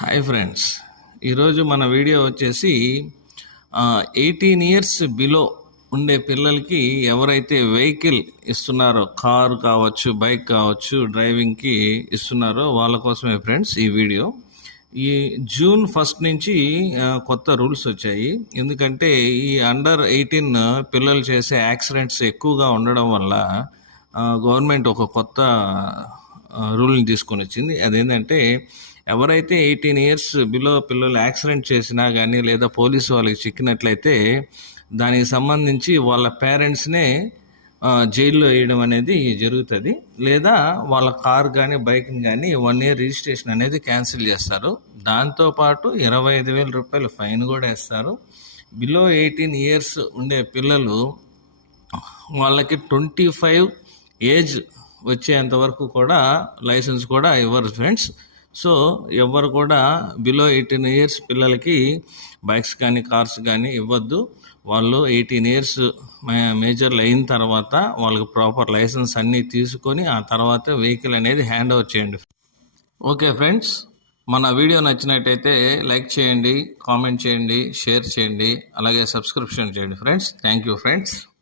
Hi friends, ఈరోజు మన video వచ్చేసి 18 ఇయర్స్ బిలో ఉండే పిల్లలకి ఎవరైతే వెహికల్ ఇస్తున్నారో, కారు కావచ్చు, బైక్ కావచ్చు, డ్రైవింగ్కి ఇస్తున్నారో వాళ్ళ కోసమే ఫ్రెండ్స్ ఈ వీడియో. ఈ జూన్ 1 నుంచి కొత్త రూల్స్ వచ్చాయి. ఎందుకంటే ఈ అండర్ 18 పిల్లలు చేసే యాక్సిడెంట్స్ ఎక్కువగా ఉండడం వల్ల గవర్నమెంట్ ఒక కొత్త రూల్ని తీసుకొని వచ్చింది. అదేంటంటే ఎవరైతే 18 ఇయర్స్ బిలో పిల్లలు యాక్సిడెంట్ చేసినా కానీ లేదా పోలీసు వాళ్ళకి చిక్కినట్లయితే దానికి సంబంధించి వాళ్ళ పేరెంట్స్నే జైల్లో వేయడం అనేది జరుగుతుంది. లేదా వాళ్ళ కార్ కానీ బైక్ని కానీ 1 ఇయర్ రిజిస్ట్రేషన్ అనేది క్యాన్సిల్ చేస్తారు. దాంతోపాటు 25,000 రూపాయలు ఫైన్ కూడా వేస్తారు. బిలో 18 ఇయర్స్ ఉండే పిల్లలు వాళ్ళకి 25 ఏజ్ వచ్చేంత వరకు కూడా లైసెన్స్ కూడా ఇవ్వరు ఫ్రెండ్స్. సో ఎవరు కూడా బిలో 18 ఇయర్స్ పిల్లలకి బైక్స్ కానీ కార్స్ కానీ ఇవ్వద్దు. వాళ్ళు 18 ఇయర్స్ మేజర్లు అయిన తర్వాత వాళ్ళకి ప్రాపర్ లైసెన్స్ అన్నీ తీసుకొని ఆ తర్వాత వెహికల్ అనేది హ్యాండ్ ఓవర్ చేయండి. ఓకే ఫ్రెండ్స్, మన వీడియో నచ్చినట్టయితే లైక్ చేయండి, కామెంట్ చేయండి, షేర్ చేయండి, అలాగే సబ్స్క్రిప్షన్ చేయండి ఫ్రెండ్స్. Thank you friends.